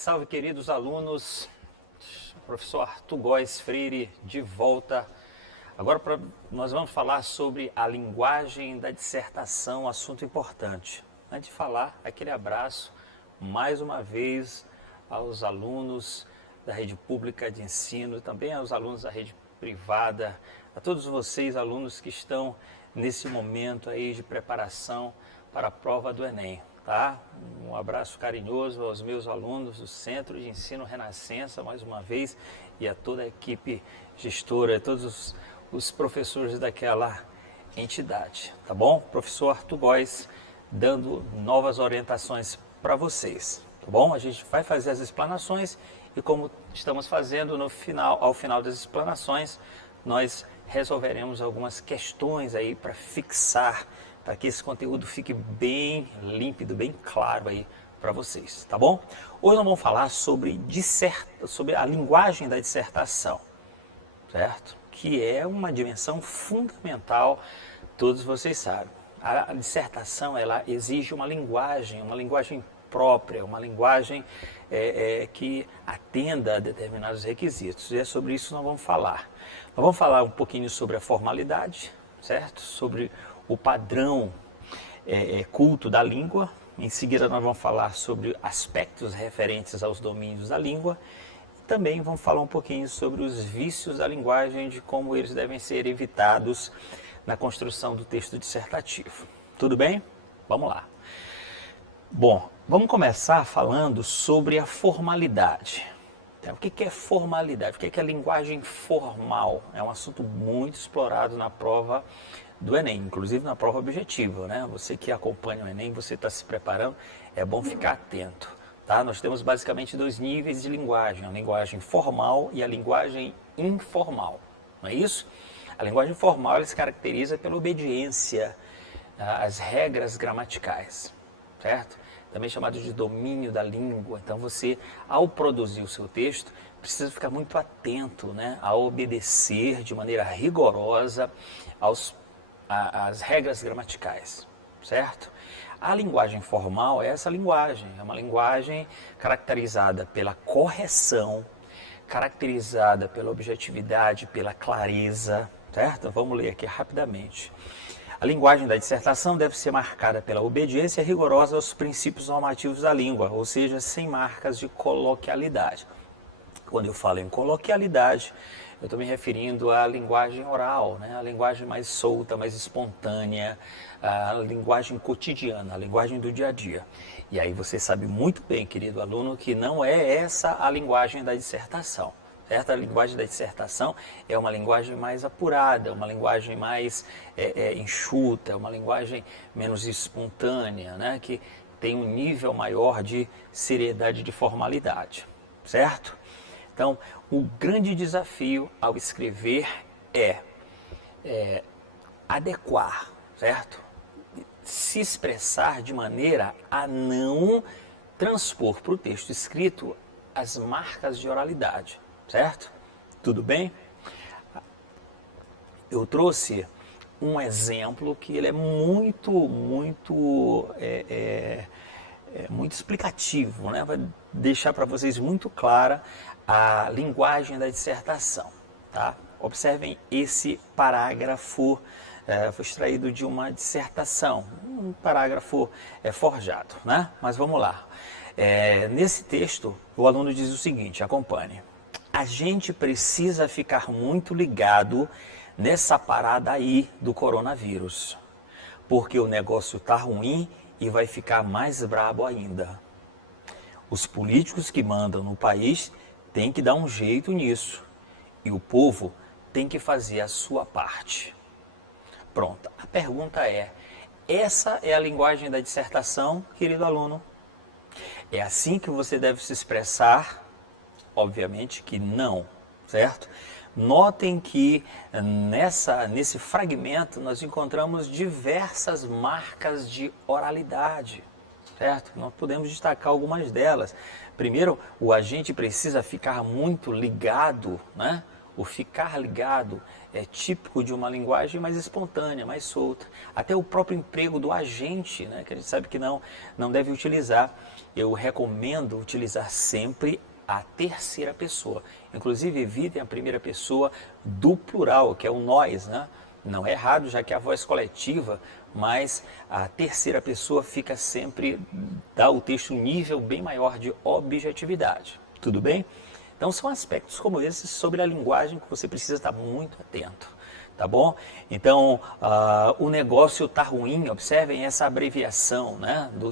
salve, queridos alunos. Professor Arthur Góes Freire de volta. Agora nós vamos falar sobre a linguagem da dissertação, assunto importante. Antes de falar, aquele abraço mais uma vez aos alunos da rede pública de ensino, também aos alunos da rede privada, a todos vocês alunos que estão nesse momento aí de preparação para a prova do Enem. Tá? Um abraço carinhoso aos meus alunos do Centro de Ensino Renascença, mais uma vez, e a toda a equipe gestora, a todos os professores daquela entidade, tá bom? Professor Arthur Góes dando novas orientações para vocês, tá bom? A gente vai fazer as explanações e, como estamos fazendo ao final das explanações, nós resolveremos algumas questões aí para fixar, para que esse conteúdo fique bem límpido, bem claro aí para vocês, tá bom? Hoje nós vamos falar sobre a linguagem da dissertação, certo? Que é uma dimensão fundamental, todos vocês sabem. A dissertação, ela exige uma linguagem própria, uma linguagem que atenda a determinados requisitos. E é sobre isso que nós vamos falar. Nós vamos falar um pouquinho sobre a formalidade, certo? Sobre o padrão culto da língua. Em seguida nós vamos falar sobre aspectos referentes aos domínios da língua. E também vamos falar um pouquinho sobre os vícios da linguagem, de como eles devem ser evitados na construção do texto dissertativo. Tudo bem? Vamos lá. Bom, vamos começar falando sobre a formalidade. Então, o que é formalidade? O que é a linguagem formal? É um assunto muito explorado na prova do Enem, inclusive na prova objetiva, né? Você que acompanha o Enem, você está se preparando, é bom ficar atento, tá? Nós temos basicamente dois níveis de linguagem, a linguagem formal e a linguagem informal, não é isso? A linguagem formal, ela se caracteriza pela obediência às regras gramaticais, certo? Também chamado de domínio da língua. Então você, ao produzir o seu texto, precisa ficar muito atento, né, a obedecer de maneira rigorosa às regras gramaticais, certo? A linguagem formal é essa linguagem, é uma linguagem caracterizada pela correção, caracterizada pela objetividade, pela clareza, certo? Vamos ler aqui rapidamente. A linguagem da dissertação deve ser marcada pela obediência rigorosa aos princípios normativos da língua, ou seja, sem marcas de coloquialidade. Quando eu falo em coloquialidade, eu estou me referindo à linguagem oral, né? A linguagem mais solta, mais espontânea, a linguagem cotidiana, a linguagem do dia a dia. E aí você sabe muito bem, querido aluno, que não é essa a linguagem da dissertação. Certo? A linguagem da dissertação é uma linguagem mais apurada, uma linguagem mais enxuta, uma linguagem menos espontânea, né? Que tem um nível maior de seriedade, de formalidade, certo? Então, o grande desafio ao escrever é adequar, certo? Se expressar de maneira a não transpor para o texto escrito as marcas de oralidade. Certo? Tudo bem? Eu trouxe um exemplo que ele é muito explicativo, né? Vai deixar para vocês muito clara a linguagem da dissertação, tá? Observem esse parágrafo, foi extraído de uma dissertação, um parágrafo forjado, né? Mas vamos lá. Nesse texto, o aluno diz o seguinte, acompanhe. A gente precisa ficar muito ligado nessa parada aí do coronavírus, porque o negócio tá ruim e vai ficar mais brabo ainda. Os políticos que mandam no país têm que dar um jeito nisso e o povo tem que fazer a sua parte. Pronto, a pergunta essa é a linguagem da dissertação, querido aluno? É assim que você deve se expressar? Obviamente que não, certo? Notem que nesse fragmento nós encontramos diversas marcas de oralidade, certo? Nós podemos destacar algumas delas. Primeiro, o agente precisa ficar muito ligado, né? o ficar ligado é típico de uma linguagem mais espontânea, mais solta. Até o próprio emprego do agente, né, que a gente sabe que não deve utilizar. Eu recomendo utilizar sempre a terceira pessoa. Inclusive, evitem a primeira pessoa do plural, que é o nós, né? Não é errado, já que é a voz coletiva, mas a terceira pessoa fica sempre, dá ao texto um nível bem maior de objetividade. Tudo bem? Então, são aspectos como esses sobre a linguagem que você precisa estar muito atento, tá bom? Então, o negócio está ruim, observem essa abreviação, né? Do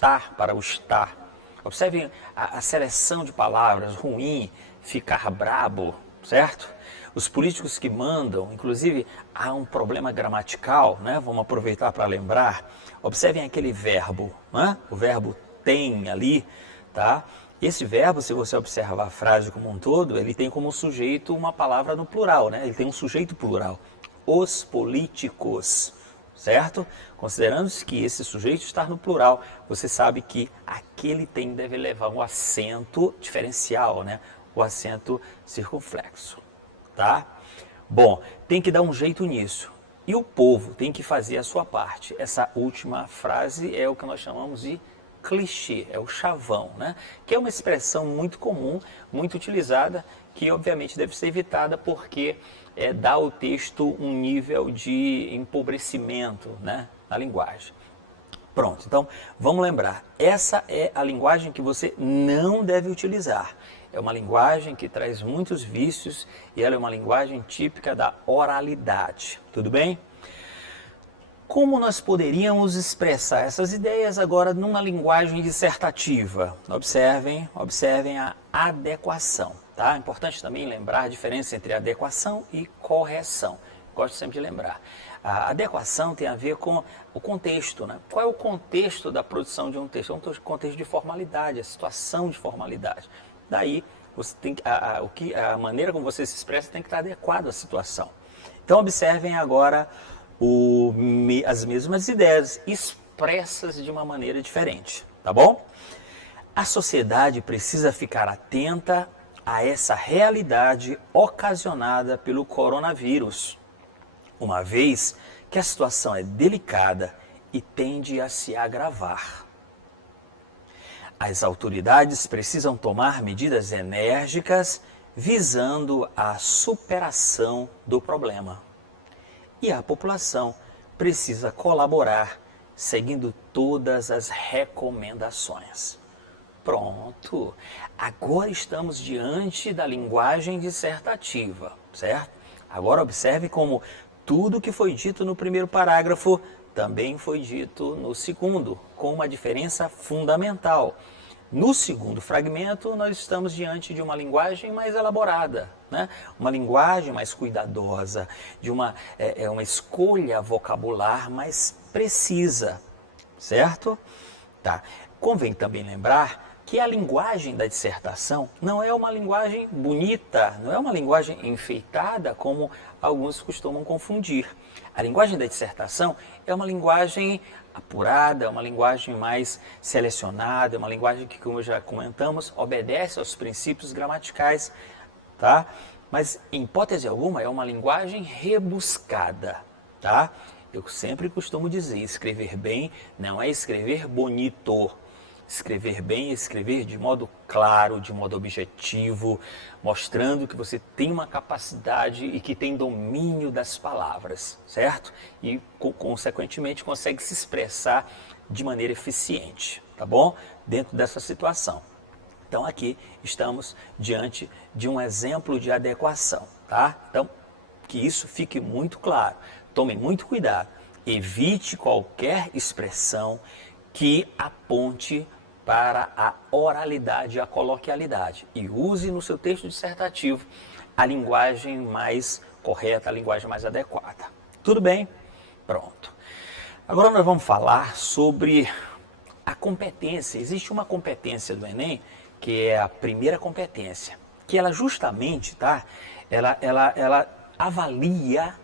tar para o estar. Observem a seleção de palavras, ruim, ficar brabo, certo? Os políticos que mandam, inclusive, há um problema gramatical, né? Vamos aproveitar para lembrar. Observem aquele verbo, né? O verbo tem ali, tá? Esse verbo, se você observar a frase como um todo, ele tem como sujeito uma palavra no plural, né? Ele tem um sujeito plural. Os políticos, certo? Considerando-se que esse sujeito está no plural, você sabe que aquele tem deve levar um acento diferencial, né? O acento circunflexo, tá? Bom, tem que dar um jeito nisso. E o povo tem que fazer a sua parte. Essa última frase é o que nós chamamos de clichê, é o chavão, né? Que é uma expressão muito comum, muito utilizada, que obviamente deve ser evitada porque dá ao texto um nível de empobrecimento, né, na linguagem. Pronto, então vamos lembrar, essa é a linguagem que você não deve utilizar. É uma linguagem que traz muitos vícios e ela é uma linguagem típica da oralidade, tudo bem? Como nós poderíamos expressar essas ideias agora numa linguagem dissertativa? Observem a adequação, tá? É importante também lembrar a diferença entre adequação e correção. Gosto sempre de lembrar. A adequação tem a ver com o contexto, né? Qual é o contexto da produção de um texto? É um contexto de formalidade, a situação de formalidade. Daí, você tem a maneira como você se expressa tem que estar adequado à situação. Então, observem agora as mesmas ideias expressas de uma maneira diferente, tá bom? A sociedade precisa ficar atenta a essa realidade ocasionada pelo coronavírus, uma vez que a situação é delicada e tende a se agravar. As autoridades precisam tomar medidas enérgicas visando a superação do problema. E a população precisa colaborar seguindo todas as recomendações. Pronto! Agora estamos diante da linguagem dissertativa, certo? Agora observe como tudo que foi dito no primeiro parágrafo também foi dito no segundo, com uma diferença fundamental. No segundo fragmento, nós estamos diante de uma linguagem mais elaborada, né? Uma linguagem mais cuidadosa, de uma escolha vocabular mais precisa, certo? Tá. Convém também lembrar que a linguagem da dissertação não é uma linguagem bonita, não é uma linguagem enfeitada, como alguns costumam confundir. A linguagem da dissertação é uma linguagem apurada, é uma linguagem mais selecionada, é uma linguagem que, como já comentamos, obedece aos princípios gramaticais, tá? Mas, em hipótese alguma, é uma linguagem rebuscada, tá? Eu sempre costumo dizer, escrever bem não é escrever bonito. Escrever bem é escrever de modo claro, de modo objetivo, mostrando que você tem uma capacidade e que tem domínio das palavras, certo? E, consequentemente, consegue se expressar de maneira eficiente, tá bom? Dentro dessa situação. Então, aqui estamos diante de um exemplo de adequação, tá? Então, que isso fique muito claro. Tome muito cuidado. Evite qualquer expressão que aponte para a oralidade e a coloquialidade. E use no seu texto dissertativo a linguagem mais correta, a linguagem mais adequada. Tudo bem? Pronto. Agora nós vamos falar sobre a competência. Existe uma competência do Enem, que é a primeira competência, que ela justamente, tá? Ela avalia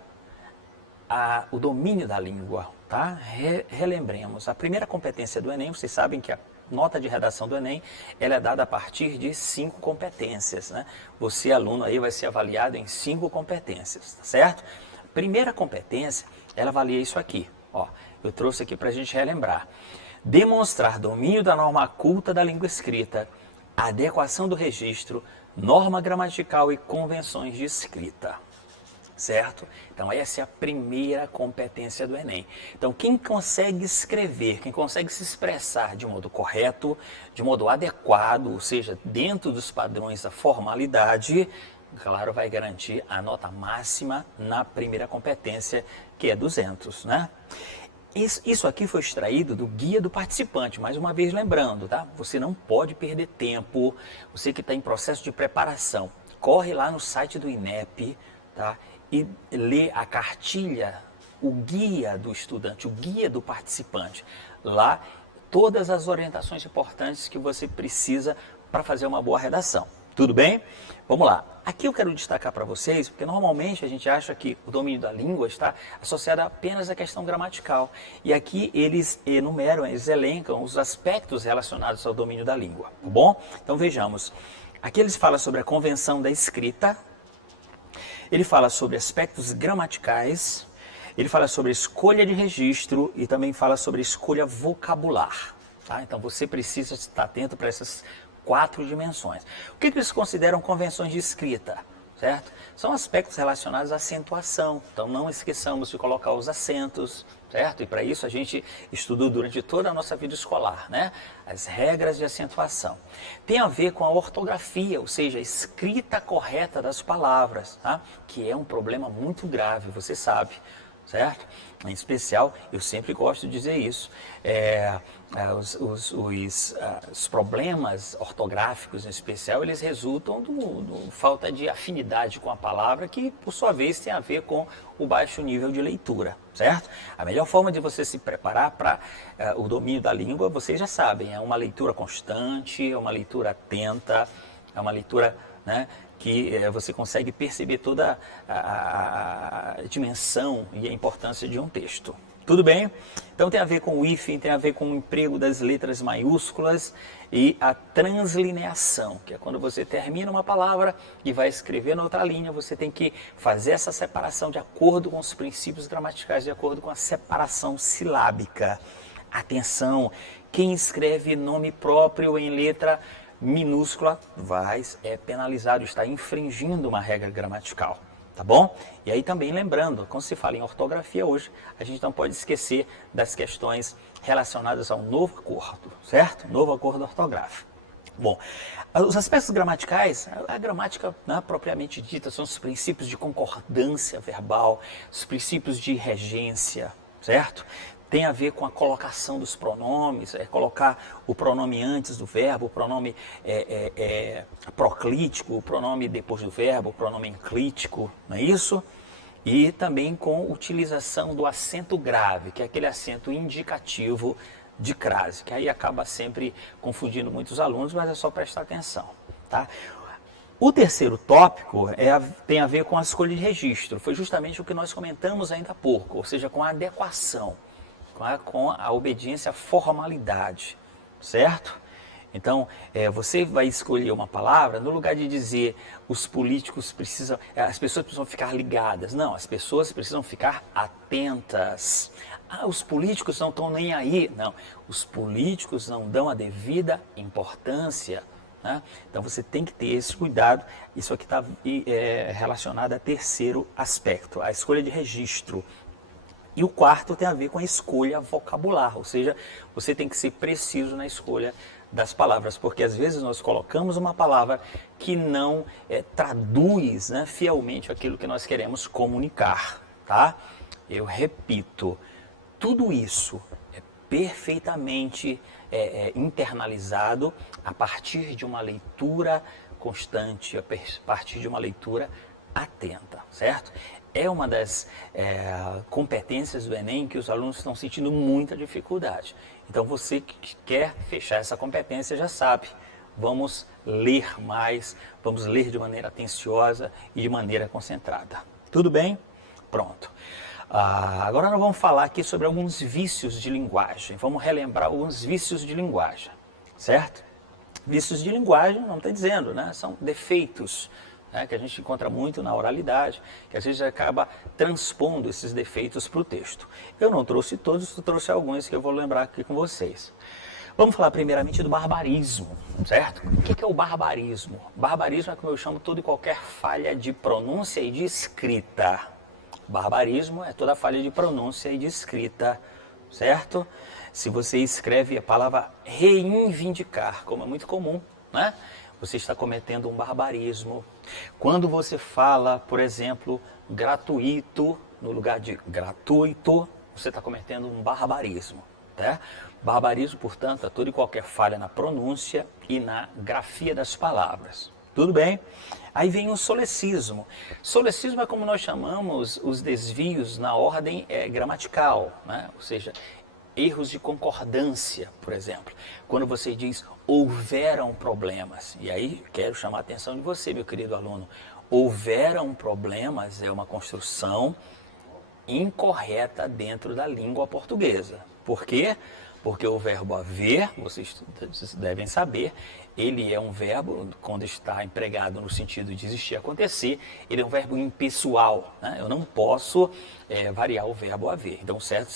o domínio da língua, tá? Relembremos, a primeira competência do Enem, vocês sabem que nota de redação do Enem, ela é dada a partir de 5 competências, né? Você, aluno, aí vai ser avaliado em 5 competências, tá certo? Primeira competência, ela avalia isso aqui, ó. Eu trouxe aqui para a gente relembrar. Demonstrar domínio da norma culta da língua escrita, adequação do registro, norma gramatical e convenções de escrita. Certo? Então essa é a primeira competência do Enem. Então quem consegue escrever, quem consegue se expressar de modo correto, de modo adequado, ou seja, dentro dos padrões da formalidade, claro, vai garantir a nota máxima na primeira competência, que é 200, né? Isso aqui foi extraído do guia do participante, mais uma vez lembrando, tá? Você não pode perder tempo, você que está em processo de preparação, corre lá no site do INEP, tá? E lê a cartilha, o guia do estudante, o guia do participante. Lá, todas as orientações importantes que você precisa para fazer uma boa redação. Tudo bem? Vamos lá. Aqui eu quero destacar para vocês, porque normalmente a gente acha que o domínio da língua está associado apenas à questão gramatical. E aqui eles enumeram, eles elencam os aspectos relacionados ao domínio da língua. Tá bom? Então vejamos. Aqui eles falam sobre a convenção da escrita. Ele fala sobre aspectos gramaticais, ele fala sobre escolha de registro e também fala sobre escolha vocabular. Tá? Então você precisa estar atento para essas 4 dimensões. O que eles consideram convenções de escrita? Certo? São aspectos relacionados à acentuação. Então não esqueçamos de colocar os acentos, certo? E para isso a gente estudou durante toda a nossa vida escolar, né? As regras de acentuação. Tem a ver com a ortografia, ou seja, a escrita correta das palavras, tá? Que é um problema muito grave, você sabe, certo? Em especial, eu sempre gosto de dizer isso, os problemas ortográficos, em especial, eles resultam do falta de afinidade com a palavra, que, por sua vez, tem a ver com o baixo nível de leitura, certo? A melhor forma de você se preparar para o domínio da língua, vocês já sabem, é uma leitura constante, é uma leitura atenta, é uma leitura, né, que você consegue perceber toda a dimensão e a importância de um texto. Tudo bem? Então tem a ver com o hífen, tem a ver com o emprego das letras maiúsculas e a translineação, que é quando você termina uma palavra e vai escrever na outra linha, você tem que fazer essa separação de acordo com os princípios gramaticais, de acordo com a separação silábica. Atenção, quem escreve nome próprio em letra minúscula é penalizado, está infringindo uma regra gramatical, tá bom? E aí também lembrando, quando se fala em ortografia hoje, a gente não pode esquecer das questões relacionadas ao novo acordo, certo? Novo acordo ortográfico. Bom, os aspectos gramaticais, a gramática, né, propriamente dita, são os princípios de concordância verbal, os princípios de regência, certo? Tem a ver com a colocação dos pronomes, colocar o pronome antes do verbo, o pronome proclítico, o pronome depois do verbo, o pronome enclítico, não é isso? E também com utilização do acento grave, que é aquele acento indicativo de crase, que aí acaba sempre confundindo muitos alunos, mas é só prestar atenção, tá? O terceiro tópico tem a ver com a escolha de registro, foi justamente o que nós comentamos ainda há pouco, ou seja, com a adequação, com a obediência à formalidade, certo? Então, você vai escolher uma palavra, no lugar de dizer os políticos precisam, as pessoas precisam ficar ligadas. Não, as pessoas precisam ficar atentas. Ah, os políticos não estão nem aí. Não, os políticos não dão a devida importância. Né? Então, você tem que ter esse cuidado. Isso aqui está relacionado a terceiro aspecto, a escolha de registro. E o quarto tem a ver com a escolha vocabular, ou seja, você tem que ser preciso na escolha das palavras, porque às vezes nós colocamos uma palavra que não traduz, né, fielmente aquilo que nós queremos comunicar, tá? Eu repito, tudo isso é perfeitamente internalizado a partir de uma leitura constante, a partir de uma leitura atenta, certo? É uma das competências do Enem que os alunos estão sentindo muita dificuldade. Então você que quer fechar essa competência já sabe, vamos ler mais, vamos ler de maneira atenciosa e de maneira concentrada. Tudo bem? Pronto. Agora nós vamos falar aqui sobre alguns vícios de linguagem. Vamos relembrar alguns vícios de linguagem. certo? Vícios de linguagem, não está dizendo, né? São defeitos, né? Que a gente encontra muito na oralidade, que a gente acaba transpondo esses defeitos para o texto. Eu não trouxe todos, eu trouxe alguns que eu vou lembrar aqui com vocês. Vamos falar primeiramente do barbarismo, certo? O que é o barbarismo? Barbarismo é como eu chamo toda e qualquer falha de pronúncia e de escrita. Barbarismo é toda falha de pronúncia e de escrita, certo? Se você escreve a palavra reivindicar, como é muito comum, né? Você está cometendo um barbarismo. Quando você fala, por exemplo, gratuito, no lugar de gratuito, você está cometendo um barbarismo, tá? Barbarismo, portanto, é toda e qualquer falha na pronúncia e na grafia das palavras. Tudo bem? Aí vem o solecismo. Solecismo é como nós chamamos os desvios na ordem gramatical, né? Ou seja, erros de concordância, por exemplo. Quando você diz houveram problemas, e aí quero chamar a atenção de você, meu querido aluno, houveram problemas é uma construção incorreta dentro da língua portuguesa. Por quê? Porque o verbo haver, vocês devem saber, ele é um verbo, quando está empregado no sentido de existir, acontecer, ele é um verbo impessoal, né? Eu não posso variar o verbo haver. Então, o certo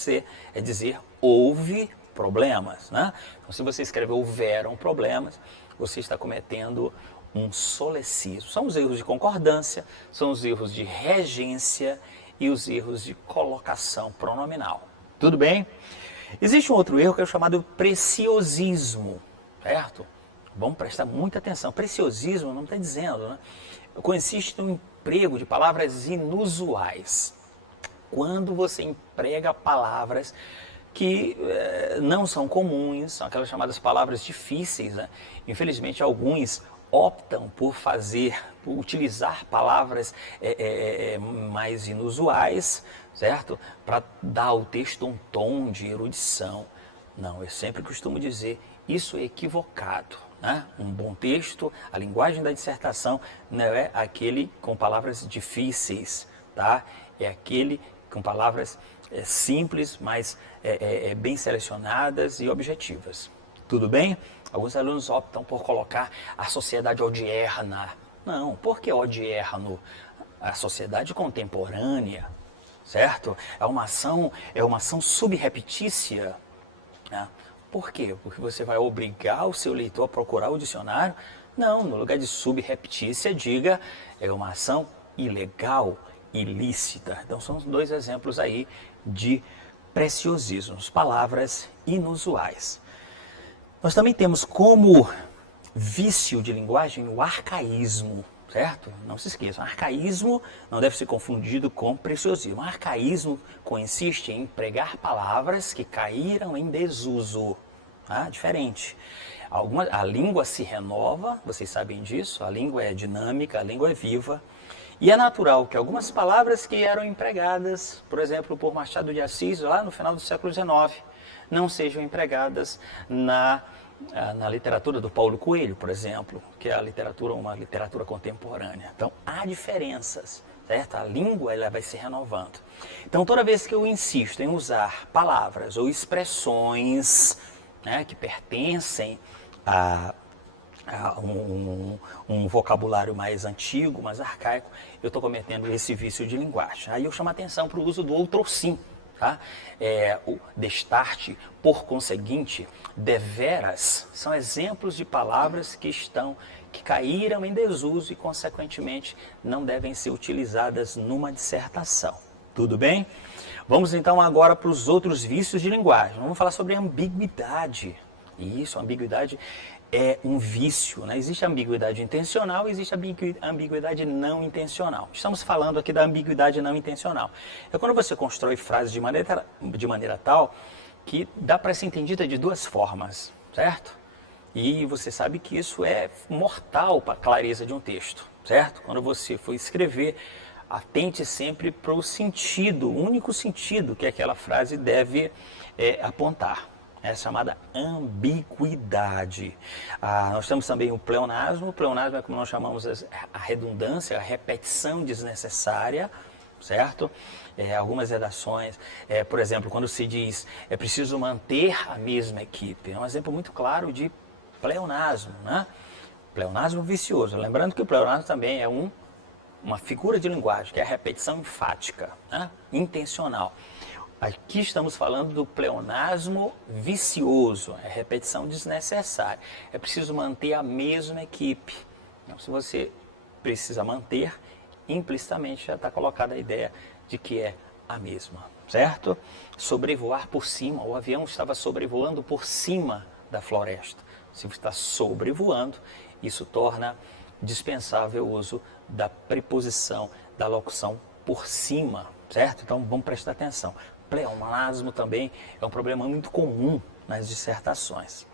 é dizer houve problemas, né? Então, se você escreve houveram problemas, você está cometendo um solecismo. São os erros de concordância, são os erros de regência e os erros de colocação pronominal. Tudo bem? Existe um outro erro que é o chamado preciosismo, certo? Vamos prestar muita atenção. Preciosismo não está dizendo, né? Consiste no emprego de palavras inusuais. Quando você emprega palavras que não são comuns, são aquelas chamadas palavras difíceis, né? Infelizmente, alguns optam por utilizar palavras mais inusuais, certo? Para dar ao texto um tom de erudição. Não, eu sempre costumo dizer, isso é equivocado, né? Um bom texto, a linguagem da dissertação não é aquele com palavras difíceis, tá? É aquele com palavras simples, mas bem selecionadas e objetivas. Tudo bem? Alguns alunos optam por colocar a sociedade odierna. Não, por que odierno? A sociedade contemporânea, certo? É uma ação subreptícia. Né? Por quê? Porque você vai obrigar o seu leitor a procurar o dicionário? Não, no lugar de subreptícia, diga é uma ação ilegal, ilícita. Então são dois exemplos aí de preciosismos, palavras inusuais. Nós também temos como vício de linguagem o arcaísmo, certo? Não se esqueçam, arcaísmo não deve ser confundido com preciosismo. Arcaísmo consiste em empregar palavras que caíram em desuso, tá? Diferente. A língua se renova, vocês sabem disso, a língua é dinâmica, a língua é viva. E é natural que algumas palavras que eram empregadas, por exemplo, por Machado de Assis, lá no final do século XIX, não sejam empregadas na literatura do Paulo Coelho, por exemplo, que é uma literatura contemporânea. Então, há diferenças, certo? A língua ela vai se renovando. Então, toda vez que eu insisto em usar palavras ou expressões, né, que pertencem a um vocabulário mais antigo, mais arcaico, eu estou cometendo esse vício de linguagem. Aí eu chamo a atenção para o uso do outrossim. Tá? O destarte, por conseguinte, deveras, são exemplos de palavras que caíram em desuso e, consequentemente, não devem ser utilizadas numa dissertação. Tudo bem? Vamos então agora para os outros vícios de linguagem. Vamos falar sobre ambiguidade. Isso, ambiguidade é um vício, né? Existe a ambiguidade intencional e existe a ambiguidade não intencional. Estamos falando aqui da ambiguidade não intencional. É quando você constrói frases de maneira tal que dá para ser entendida de duas formas, certo? E você sabe que isso é mortal para a clareza de um texto, certo? Quando você for escrever, atente sempre para o sentido, o único sentido que aquela frase deve apontar. É chamada ambiguidade. Nós temos também o pleonasmo. O pleonasmo é como nós chamamos a redundância, a repetição desnecessária, certo? Algumas redações, por exemplo, quando se diz é preciso manter a mesma equipe. É um exemplo muito claro de pleonasmo, né? Pleonasmo vicioso. Lembrando que o pleonasmo também é uma figura de linguagem, que é a repetição enfática, né? Intencional. Aqui estamos falando do pleonasmo vicioso, é repetição desnecessária. É preciso manter a mesma equipe. Então, se você precisa manter, implicitamente já está colocada a ideia de que é a mesma, certo? Sobrevoar por cima, o avião estava sobrevoando por cima da floresta. Se você está sobrevoando, isso torna dispensável o uso da preposição, da locução por cima, certo? Então vamos prestar atenção. Pleonasmo também é um problema muito comum nas dissertações.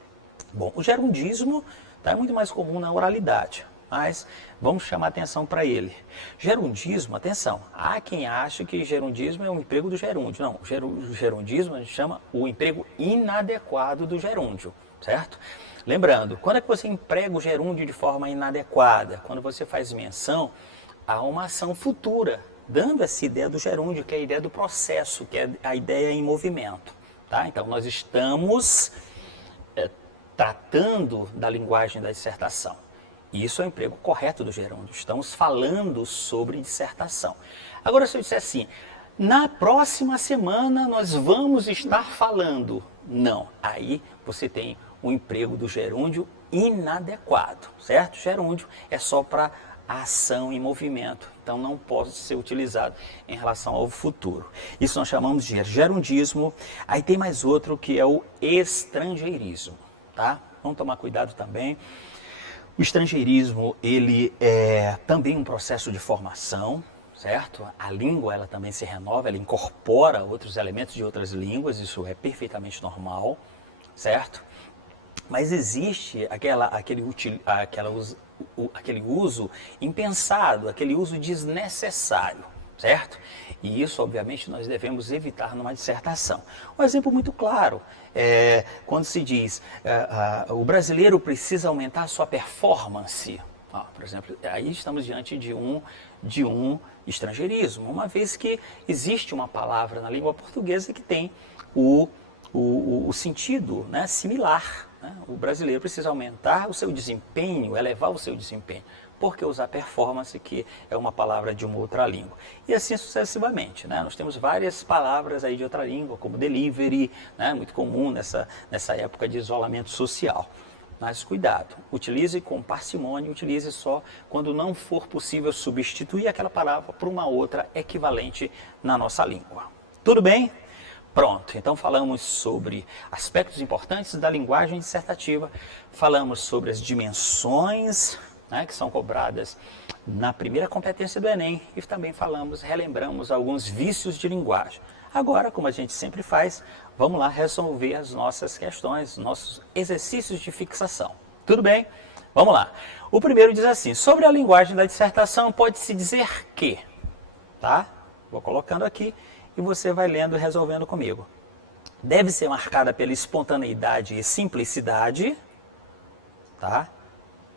Bom, o gerundismo é muito mais comum na oralidade, mas vamos chamar atenção para ele. Gerundismo, atenção, há quem acha que gerundismo é um emprego do gerúndio. Não, o gerundismo a gente chama o emprego inadequado do gerúndio, certo? Lembrando, quando é que você emprega o gerúndio de forma inadequada? Quando você faz menção a uma ação futura, dando essa ideia do gerúndio, que é a ideia do processo, que é a ideia em movimento. Tá? Então, nós estamos tratando da linguagem da dissertação. Isso é o emprego correto do gerúndio. Estamos falando sobre dissertação. Agora, se eu disser assim, na próxima semana nós vamos estar falando. Não, aí você tem o emprego do gerúndio inadequado, certo? Gerúndio é só para ação em movimento, então não pode ser utilizado em relação ao futuro. Isso nós chamamos de gerundismo. Aí tem mais outro que é o estrangeirismo, tá? Vamos tomar cuidado também. O estrangeirismo, ele é também um processo de formação, certo? A língua, ela também se renova, ela incorpora outros elementos de outras línguas, isso é perfeitamente normal, certo? Mas existe aquele uso impensado, aquele uso desnecessário, certo? E isso, obviamente, nós devemos evitar numa dissertação. Um exemplo muito claro é quando se diz o brasileiro precisa aumentar a sua performance. Por exemplo, aí estamos diante de um estrangeirismo, uma vez que existe uma palavra na língua portuguesa que tem o sentido, né, similar. O brasileiro precisa aumentar o seu desempenho, elevar o seu desempenho. Por que usar performance, que é uma palavra de uma outra língua? E assim sucessivamente, né? Nós temos várias palavras aí de outra língua, como delivery, né? Muito comum nessa época de isolamento social. Mas cuidado, utilize com parcimônia, utilize só quando não for possível substituir aquela palavra por uma outra equivalente na nossa língua. Tudo bem? Pronto, então falamos sobre aspectos importantes da linguagem dissertativa, falamos sobre as dimensões, né, que são cobradas na primeira competência do Enem, e também relembramos alguns vícios de linguagem. Agora, como a gente sempre faz, vamos lá resolver as nossas questões, nossos exercícios de fixação. Tudo bem? Vamos lá. O primeiro diz assim, sobre a linguagem da dissertação pode-se dizer que, tá? Vou colocando aqui. E você vai lendo e resolvendo comigo. Deve ser marcada pela espontaneidade e simplicidade, tá?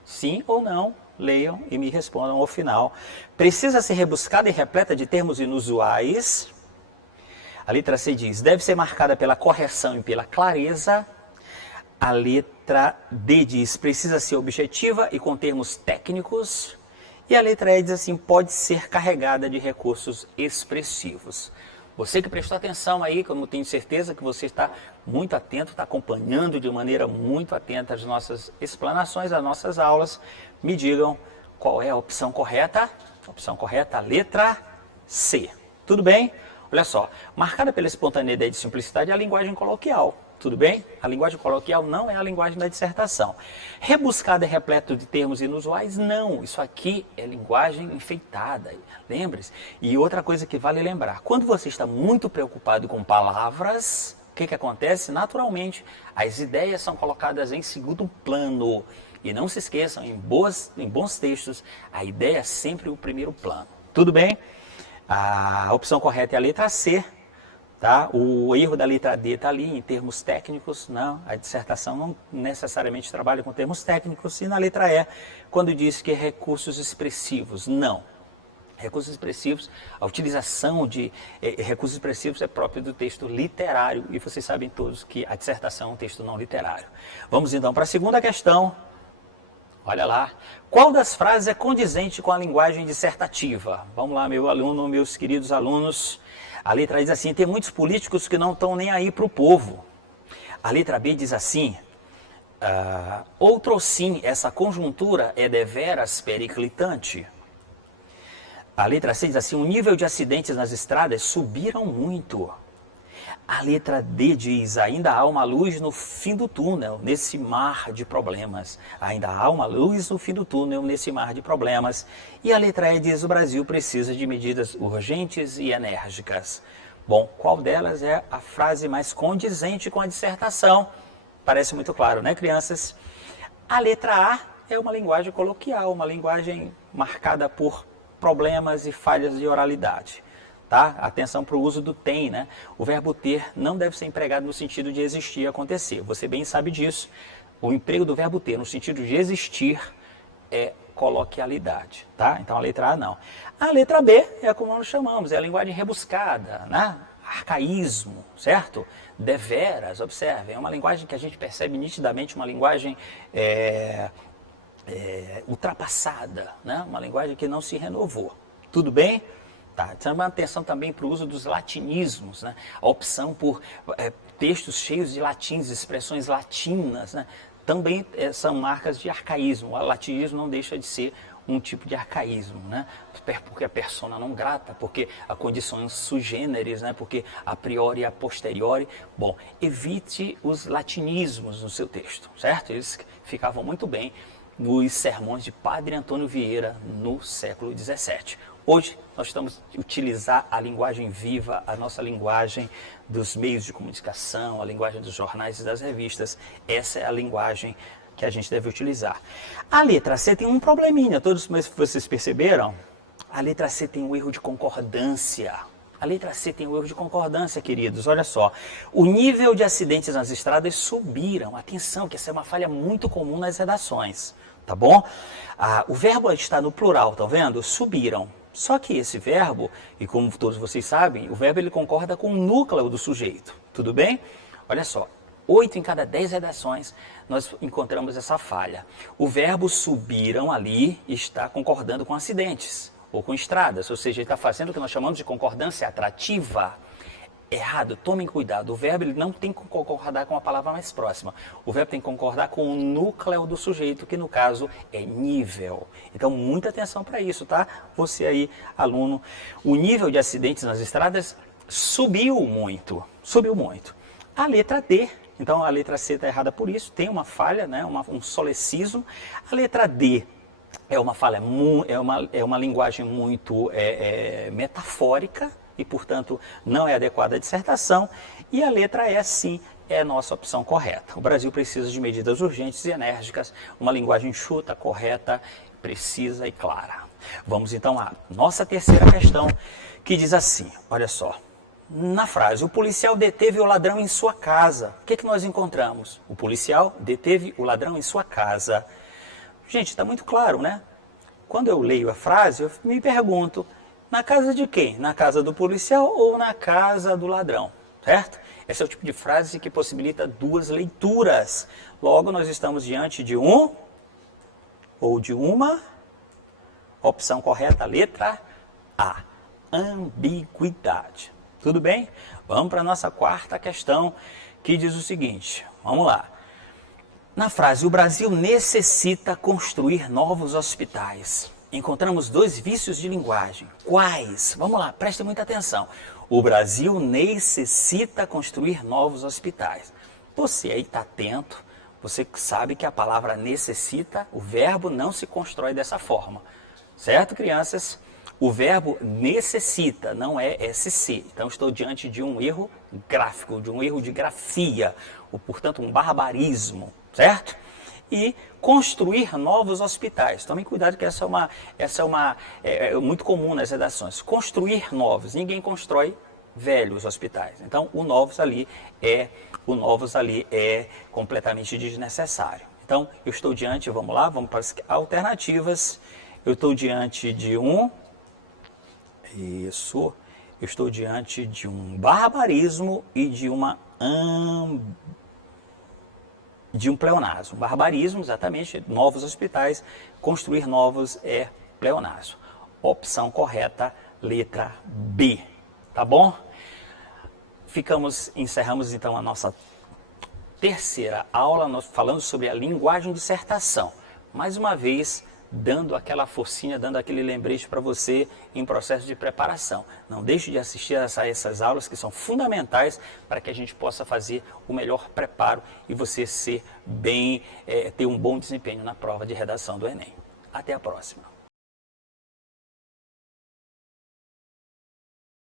Sim ou não, leiam e me respondam ao final. Precisa ser rebuscada e repleta de termos inusuais. A letra C diz, deve ser marcada pela correção e pela clareza. A letra D diz, precisa ser objetiva e com termos técnicos. E a letra E diz assim, pode ser carregada de recursos expressivos. Você que prestou atenção aí, como tenho certeza que você está muito atento, está acompanhando de maneira muito atenta as nossas explanações, as nossas aulas, me digam qual é a opção correta. A opção correta, a letra C. Tudo bem? Olha só, marcada pela espontaneidade e simplicidade é a linguagem coloquial. Tudo bem? A linguagem coloquial não é a linguagem da dissertação. Rebuscada e repleto de termos inusuais? Não. Isso aqui é linguagem enfeitada. Lembre-se. E outra coisa que vale lembrar. Quando você está muito preocupado com palavras, o que acontece? Naturalmente, as ideias são colocadas em segundo plano. E não se esqueçam, em bons textos, a ideia é sempre o primeiro plano. Tudo bem? A opção correta é a letra C. Tá? O erro da letra D está ali em termos técnicos, não, a dissertação não necessariamente trabalha com termos técnicos, e na letra E, quando diz que recursos expressivos, não. Recursos expressivos, a utilização de recursos expressivos é própria do texto literário e vocês sabem todos que a dissertação é um texto não literário. Vamos então para a segunda questão. Olha lá. Qual das frases é condizente com a linguagem dissertativa? Vamos lá, meu aluno, meus queridos alunos. A letra A diz assim: tem muitos políticos que não estão nem aí para o povo. A letra B diz assim: outrossim, essa conjuntura é deveras periclitante. A letra C diz assim: o nível de acidentes nas estradas subiram muito. A letra D diz: ainda há uma luz no fim do túnel, nesse mar de problemas. Ainda há uma luz no fim do túnel, nesse mar de problemas. E a letra E diz: o Brasil precisa de medidas urgentes e enérgicas. Bom, qual delas é a frase mais condizente com a dissertação? Parece muito claro, né, crianças? A letra A é uma linguagem coloquial, uma linguagem marcada por problemas e falhas de oralidade. Tá? Atenção para o uso do tem, né? O verbo ter não deve ser empregado no sentido de existir e acontecer. Você bem sabe disso. O emprego do verbo ter no sentido de existir é coloquialidade, tá? Então a letra A não. A letra B é como nós chamamos, é a linguagem rebuscada, né? Arcaísmo, certo? Deveras, observem, é uma linguagem que a gente percebe nitidamente, uma linguagem ultrapassada, né? Uma linguagem que não se renovou. Tudo bem? Tá. Chama atenção também para o uso dos latinismos, né? A opção por textos cheios de latins, expressões latinas, né? Também são marcas de arcaísmo. O latinismo não deixa de ser um tipo de arcaísmo, né? Porque a persona não grata, porque a condição sui generis, né? Porque a priori e a posteriori. Bom, evite os latinismos no seu texto, certo? Eles ficavam muito bem nos sermões de Padre Antônio Vieira no século XVII. Hoje nós estamos a utilizar a linguagem viva, a nossa linguagem dos meios de comunicação, a linguagem dos jornais e das revistas. Essa é a linguagem que a gente deve utilizar. A letra C tem um probleminha, todos vocês perceberam? A letra C tem um erro de concordância. A letra C tem um erro de concordância, queridos. Olha só, o nível de acidentes nas estradas subiram. Atenção, que essa é uma falha muito comum nas redações, tá bom? O verbo está no plural, tá vendo? Subiram. Só que esse verbo, e como todos vocês sabem, o verbo ele concorda com o núcleo do sujeito, tudo bem? Olha só, 8 em cada 10 redações nós encontramos essa falha. O verbo subiram ali está concordando com acidentes ou com estradas, ou seja, ele está fazendo o que nós chamamos de concordância atrativa. Errado, tomem cuidado, o verbo ele não tem que concordar com a palavra mais próxima, o verbo tem que concordar com o núcleo do sujeito, que no caso é nível. Então muita atenção para isso, tá? Você aí, aluno, o nível de acidentes nas estradas subiu muito, subiu muito. A letra D, então a letra C está errada por isso, tem uma falha, né? Um solecismo. A letra D é uma falha, é uma linguagem muito metafórica, e, portanto, não é adequada à dissertação. E a letra E, sim, é a nossa opção correta. O Brasil precisa de medidas urgentes e enérgicas, uma linguagem enxuta, correta, precisa e clara. Vamos então à nossa terceira questão, que diz assim, olha só. Na frase, o policial deteve o ladrão em sua casa. O que nós encontramos? O policial deteve o ladrão em sua casa. Gente, está muito claro, né? Quando eu leio a frase, eu me pergunto, na casa de quem? Na casa do policial ou na casa do ladrão? Certo? Esse é o tipo de frase que possibilita duas leituras. Logo, nós estamos diante de um ou de uma opção correta, letra A. Ambiguidade. Tudo bem? Vamos para a nossa quarta questão, que diz o seguinte. Vamos lá. Na frase, o Brasil necessita construir novos hospitais. Encontramos dois vícios de linguagem. Quais? Vamos lá, prestem muita atenção. O Brasil necessita construir novos hospitais. Você aí está atento, você sabe que a palavra necessita, o verbo não se constrói dessa forma. Certo, crianças? O verbo necessita, não é SC. Então estou diante de um erro gráfico, de um erro de grafia, ou, portanto, um barbarismo, certo? E construir novos hospitais. Tomem cuidado que essa é muito comum nas redações. Construir novos. Ninguém constrói velhos hospitais. Então, o novos ali é completamente desnecessário. Então, eu estou diante, vamos lá, vamos para as alternativas. Eu estou diante de um Isso. Eu estou diante de um barbarismo e de um pleonasmo. Barbarismo, exatamente, novos hospitais, construir novos é pleonasmo. Opção correta, letra B, tá bom? Encerramos então a nossa terceira aula, falando sobre a linguagem de dissertação. Mais uma vez, dando aquela forcinha, dando aquele lembrete para você em processo de preparação. Não deixe de assistir a essas aulas que são fundamentais para que a gente possa fazer o melhor preparo e você ter um bom desempenho na prova de redação do Enem. Até a próxima.